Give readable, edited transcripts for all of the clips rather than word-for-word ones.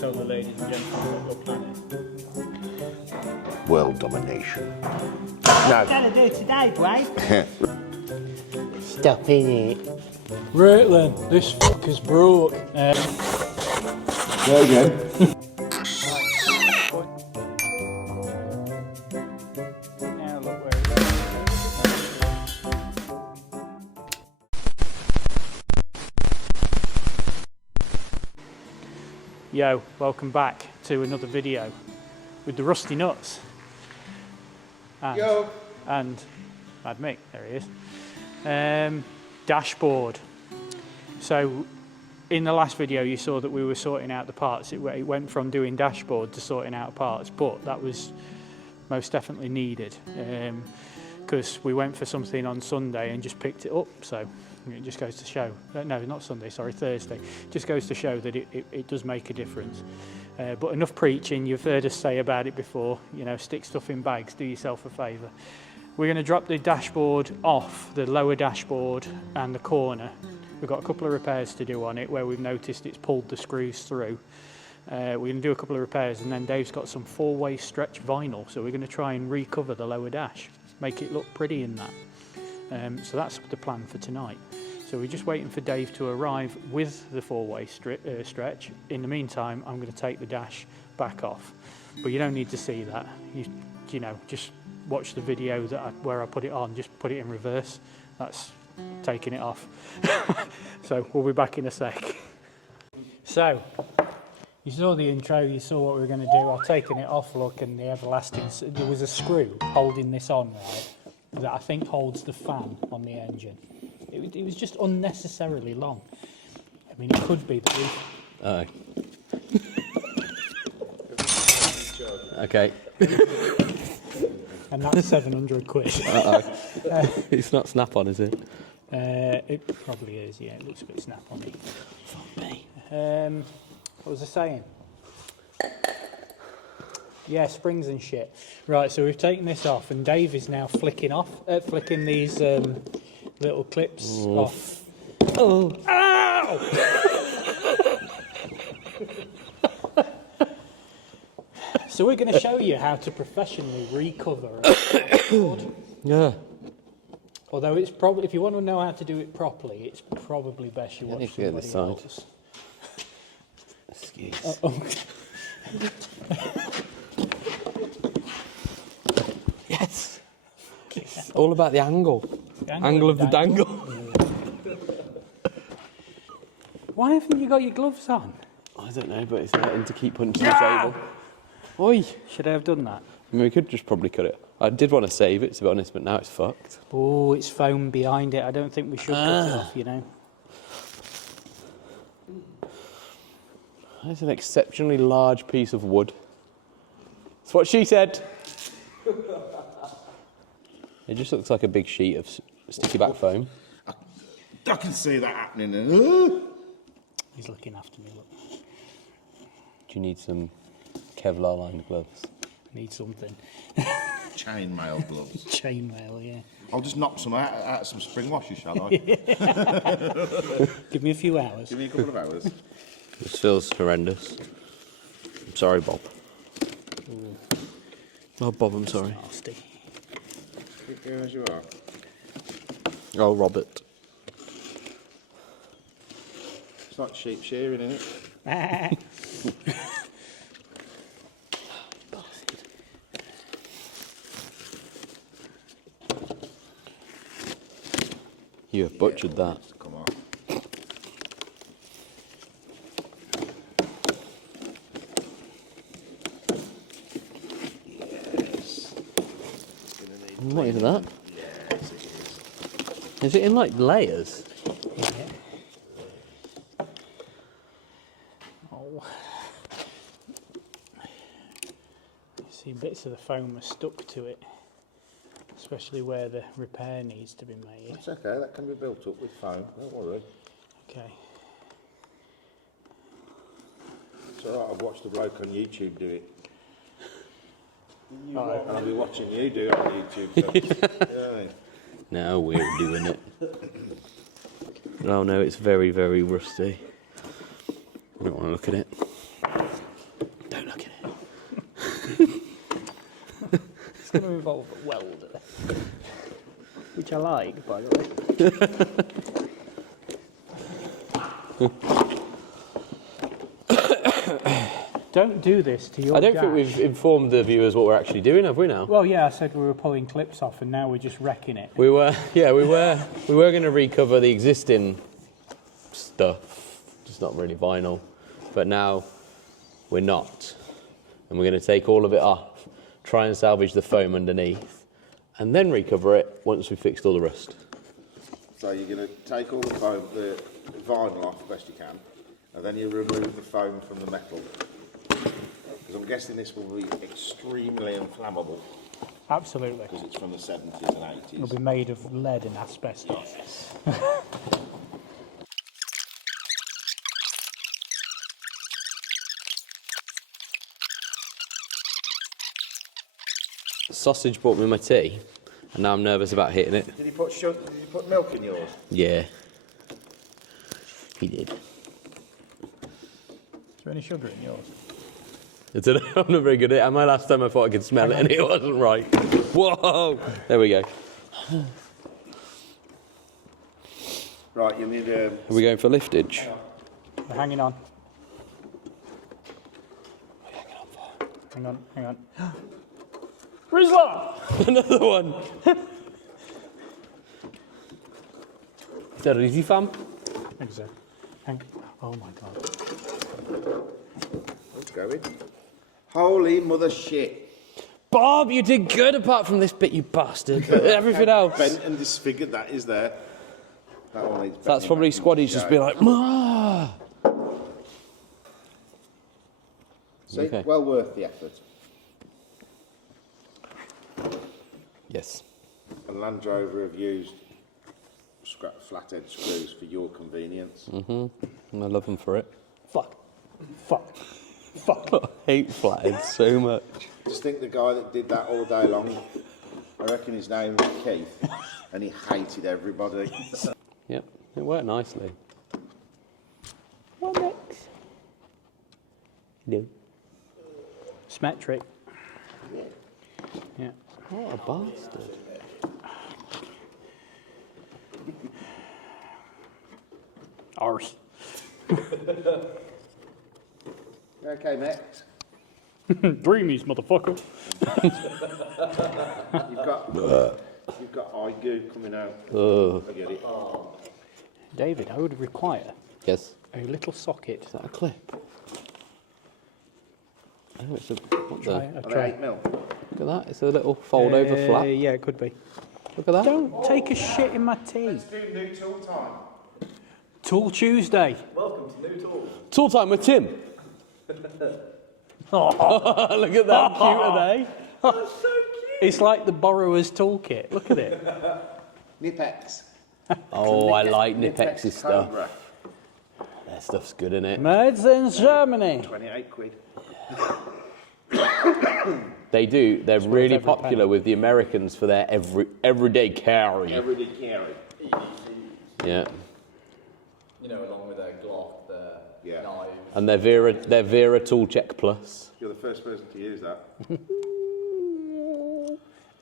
tell the ladies and gentlemen what your plan is? World domination. What gotta do today, Dwayne? Stop in it. Right then, this fucker's broke. There again. Now look where it is. Yo, welcome back to another video with the rusty nuts. And Mad Mick, there he is. Dashboard. So in the last video you saw that we were sorting out the parts. It went from doing dashboard to sorting out parts, but that was most definitely needed because we went for something on Sunday and just picked it up. So it just goes to show, no, not Sunday, sorry, Thursday. Just goes to show that it does make a difference. But enough preaching, you've heard us say about it before, you know, stick stuff in bags, do yourself a favour. We're going to drop the dashboard off, the lower dashboard and the corner. We've got a couple of repairs to do on it where we've noticed it's pulled the screws through. We're going to do a couple of repairs, and then Dave's got some four-way stretch vinyl, so we're going to try and recover the lower dash, make it look pretty in that. So that's the plan for tonight. So we're just waiting for Dave to arrive with the four-way stretch. In the meantime, I'm going to take the dash back off, but you don't need to see that. You know, just watch the video where I put it on. Just put it in reverse. That's taking it off. So we'll be back in a sec. So you saw the intro, you saw what we were going to do. I've taken it off, look, and the everlasting, there was a screw holding this on, right, that I think holds the fan on the engine. It was just unnecessarily long. I mean, it could be that we... Oh. Okay. And that's 700 quid. Uh-oh. It's not snap-on, is it? It probably is, yeah. It looks a bit snap-on-y. Fuck me. What was I saying? Yeah, springs and shit. Right, so we've taken this off, and Dave is now flicking these little clips off. Oh! Ow! So we're going to show you how to professionally recover a dashboard. Yeah. Although it's probably, if you want to know how to do it properly, it's probably best you watch somebody else. Excuse. Yes. It's all about the angle. Angle of the dangle. Why haven't you got your gloves on? I don't know, but it's letting to keep punching the table. Oi, should I have done that? I mean, we could just probably cut it. I did want to save it, to be honest, but now it's fucked. Oh, it's foam behind it. I don't think we should cut it off, you know. That's an exceptionally large piece of wood. That's what she said. It just looks like a big sheet of sticky back foam. I can see that happening. He's looking after me, look. Do you need some Kevlar lined gloves? Need something. Chainmail gloves. Chainmail, yeah. I'll just knock some out some spring washers, shall I? Give me a few hours. Give me a couple of hours. This feels horrendous. I'm sorry, Bob. Ooh. Oh, Bob, I'm sorry. Nasty. Keep going as you are. Oh, Robert. It's like sheep shearing, isn't it? You have butchered that. Come on. Yes. What is that? Yes, it is. Is it in like layers? Yeah. Oh. See, bits of the foam are stuck to it, especially where the repair needs to be made. That's okay, that can be built up with foam, don't worry. Okay. It's alright, I've watched a bloke on YouTube do it. And I'll be watching you do it on YouTube. So, yeah. Now we're doing it. Oh no, it's very, very rusty. I don't want to look at it. It's going to involve a welder, which I like, by the way. Don't do this to your I don't dash. think we've informed the viewers what we're actually doing, have we now? Well, yeah, I said we were pulling clips off, and now we're just wrecking it. We were going to recover the existing stuff, just not really vinyl, but now we're not, and we're going to take all of it off, try and salvage the foam underneath, and then recover it once we've fixed all the rust. So you're going to take all the foam, the vinyl off the best you can, and then you remove the foam from the metal. Because I'm guessing this will be extremely inflammable. Absolutely. Because it's from the 70s and 80s. It'll be made of lead and asbestos. Yes. Sausage brought me my tea, and now I'm nervous about hitting it. Did you put milk in yours? Yeah. He did. Is there any sugar in yours? I'm not very good at it. My last time I thought I could smell it and it wasn't right. Whoa! There we go. Right, you need Are we going for liftage? We're hanging on. Hang on, hang on. Rizla! Another one. Is that easy, fam? I think so. Oh my god. What's going? Holy mother shit. Bob, you did good apart from this bit, you bastard. Everything else. Bent and disfigured, that is there. That one needs That's probably Squaddy's just be like, "Ma." See, Okay. well worth the effort. Yes. And Land Rover have used flathead screws for your convenience. And I love them for it. Fuck. Fuck. Fuck. I hate flatheads so much. Just think the guy that did that all day long, I reckon his name was Keith, and he hated everybody. Yep, it worked nicely. What next? No. Symmetric. Yeah. What a bastard. Arse. Okay, Max. Dreamies, motherfucker. You've got eye goo coming out. Oh. I get it. David, I would require Yes. a little socket. Is that a clip? Oh, it's a, what the? Try, Are they try. 8 mil? Look at that. It's a little fold over flap. Yeah, it could be. Look at that. Don't take a shit in my tea. Let's do new tool time. Tool Tuesday. Tool time with Tim. Oh, Look at that. Cute are they? it's like the borrower's toolkit. Look at it. Nipex. Oh, I like Nipex's stuff. Cobra. Their stuff's good, isn't it? Made in Germany. 28 quid. They do. They're really every popular penny. with the Americans for their everyday carry. Everyday carry. Yeah. You know, along with their Glock, their Yeah. knives. And their Vera Tool Check Plus. You're the first person to use that.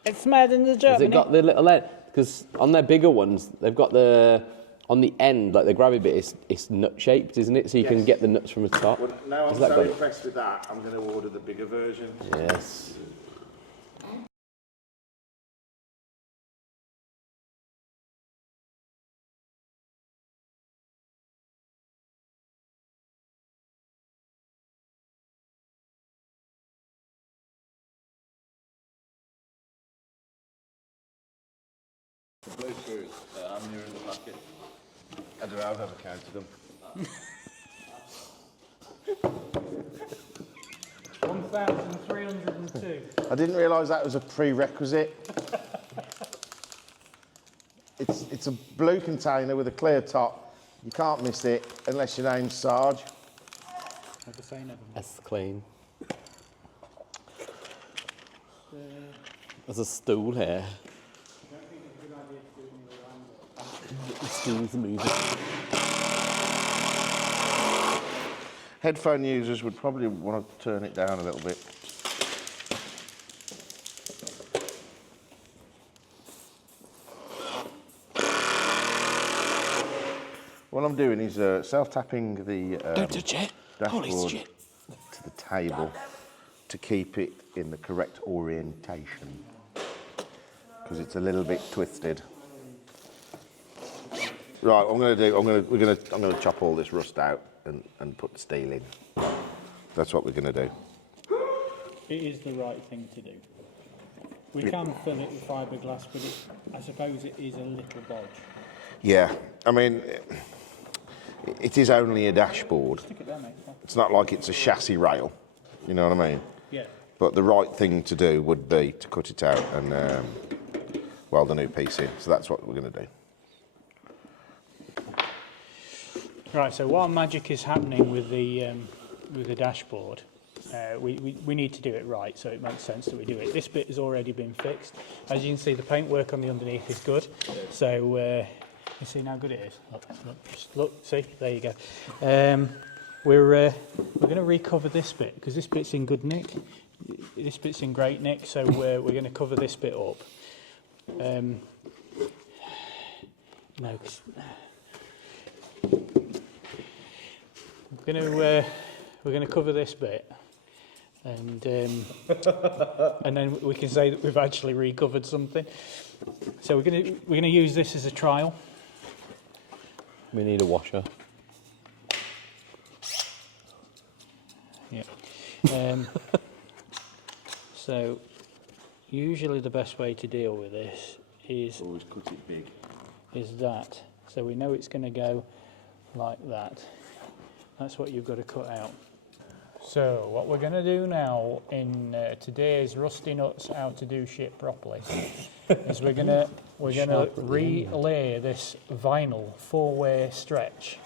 It's made in Has Germany. it got the little end? Because on their bigger ones, they've got the on the end, like the grabby bit, it's nut shaped, isn't it? So you can Yes. get the nuts from the top. Well, now I'm Has that so got it? impressed with that, I'm going to order the bigger version. Yes. The blue screws, how many are in the packet? I don't know, I've never counted them. 1,302. I didn't realise that was a prerequisite. It's a blue container with a clear top. You can't miss it unless your name's Sarge. Never say never. That's clean. There's a stool here. The stool's moving. Headphone users would probably want to turn it down a little bit. I'm doing is self-tapping the Don't touch it. Holy dashboard shit. to the table to keep it in the correct orientation because it's a little bit twisted. Right, I'm gonna chop all this rust out and put the steel in. That's what we're gonna do. It is the right thing to do. We can fill it with fiberglass, but I suppose it is a little bodge. Yeah, I mean, it is only a dashboard. Stick it there, mate. It's not like it's a chassis rail. You know what I mean? Yeah. But the right thing to do would be to cut it out and weld a new piece in. So that's what we're going to do. Right. So while magic is happening with the dashboard, we need to do it right. So it makes sense that we do it. This bit has already been fixed. As you can see, the paintwork on the underneath is good. So you see how good it is. Look. See, there you go. We're going to recover this bit because this bit's in good nick. This bit's in great nick, so we're going to cover this bit up. No, 'cause we're going to cover this bit, and then we can say that we've actually recovered something. So we're going to use this as a trial. We need a washer. Yeah. So usually the best way to deal with this is Always cut it big. is that. So we know it's going to go like that. That's what you've got to cut out. So what we're going to do now in today's Rusty Nuts How to Do Shit Properly is we're going to relay this vinyl 4-way stretch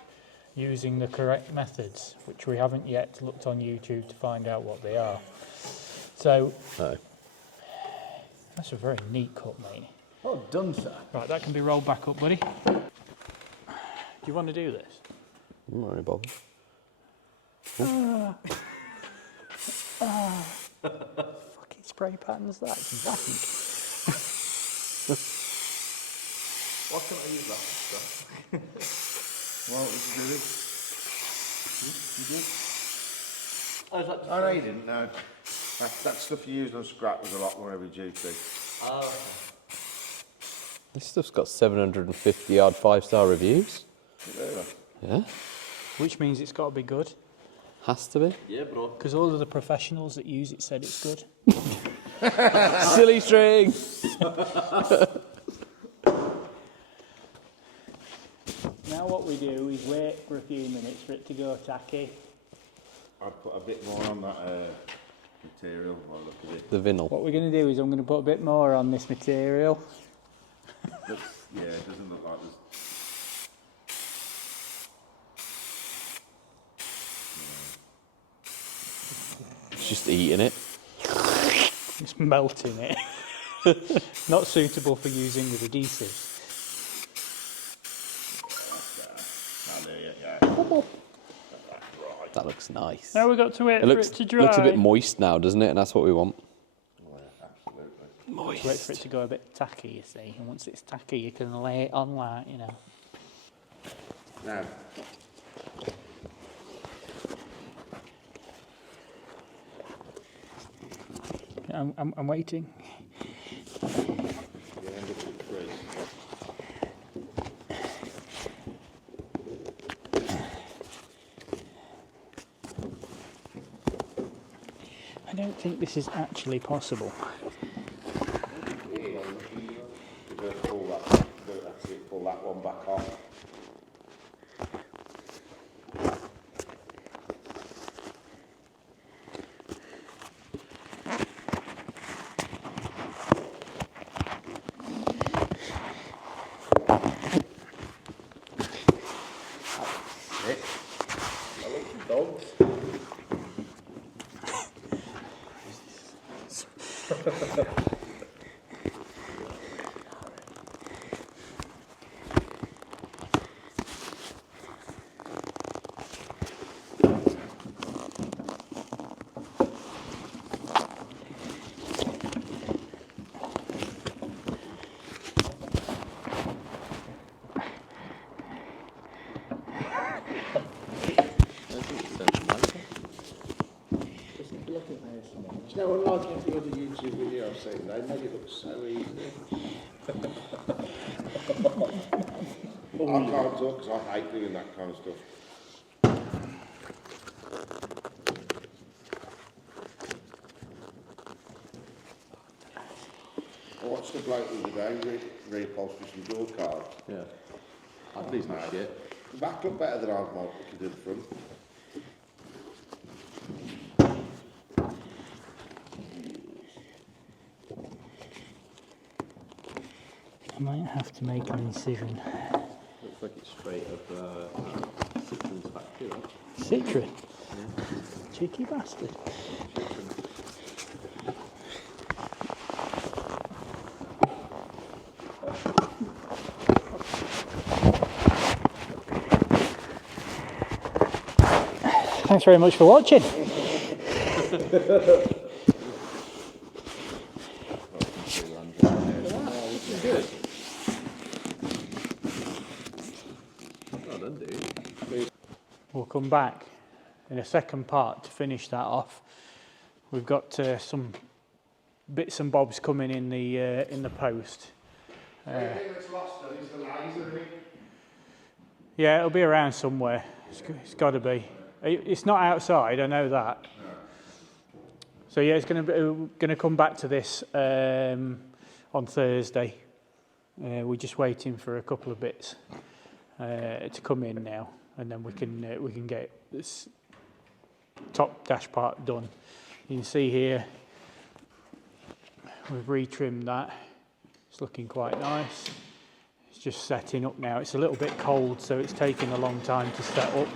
using the correct methods, which we haven't yet looked on YouTube to find out what they are. So that's a very neat cut, mate. Well done, sir. Right, that can be rolled back up, buddy. Do you want to do this? I'm not really bothered. Fucking spray patterns, that's wacky. What can I use that for? Well, did you do it? You did? Oh, is that just Oh, no, you didn't, no. That stuff you used on scrap was a lot more heavy duty. Oh, okay. This stuff's got 750 odd 5-star reviews. Yeah, Which means it's got to be good, has to be. Yeah, bro. because all of the professionals that use it said it's good. Silly string. Now what we do is wait for a few minutes for it to go tacky. I'd put a bit more on that material while I look at it. The vinyl. What we're going to do is I'm going to put a bit more on this material. Yeah, it doesn't look like there's... It's just eating it. It's melting it. Not suitable for using with adhesive. That looks nice. Now we've got to wait It looks, for it to dry. looks a bit moist now, doesn't it? And that's what we want. Absolutely. Moist. Wait for it to go a bit tacky, you see. And once it's tacky, you can lay it on like, you know. Now, I'm waiting. you end up with 3. I don't think this is actually possible. Pull that one back off. No, unlike every other YouTube video I've seen, they made it look so easy. I can't talk because I hate doing that kind of stuff. I watched a bloke the other day reupholster some door cards. Yeah. I'd leave my shit. The back looked better than I could do the front. I might have to make an incision. Looks like it's straight up Citron's factory, right? Citron? Cheeky bastard. Thanks very much for watching. Well done, dude. We'll come back in a second part to finish that off. We've got some bits and bobs coming in the post. Yeah, it'll be around somewhere. It's got to be. It's not outside, I know that. So yeah, it's going to come back to this on Thursday. We're just waiting for a couple of bits to come in now, and then we can get this top dash part done. You can see here we've retrimmed that. It's looking quite nice. It's just setting up now. It's a little bit cold, so it's taking a long time to set up.